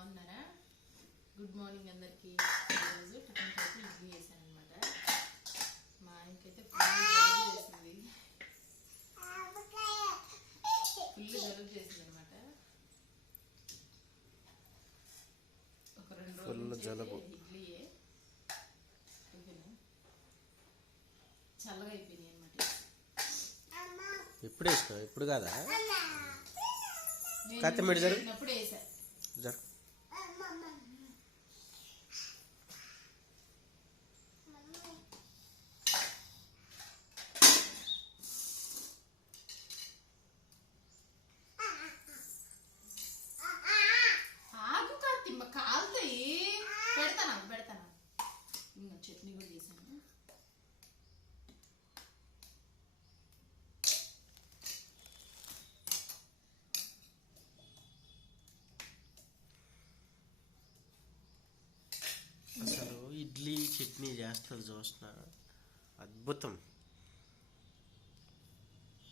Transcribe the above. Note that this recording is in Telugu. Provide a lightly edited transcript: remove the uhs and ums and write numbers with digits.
బాగున్నారా? గుడ్ మార్నింగ్ అందరికి. ఈరోజు టిఫిన్ చేసి ఇడ్లీ చేశాను అనమాట. మా ఆయనకైతే ఫుల్ జలుబు చేసింది అనమాట. ఒక 2 రోజులు ఇడ్లీయే టిఫిన్ చల్లగా అయిపోయింది అనమాట. ఎప్పుడు వేసినావు? ఇప్పుడు కాదా? కత్తిమీడి జరిగినప్పుడు వేసా. ఆగు కత్తిమ్మ, కాలుతాయి. పెడతాను. ఇంకా చట్నీ కూడా చేశాను. అసలు ఇడ్లీ చట్నీ చేస్తుంది చూసిన అద్భుతం.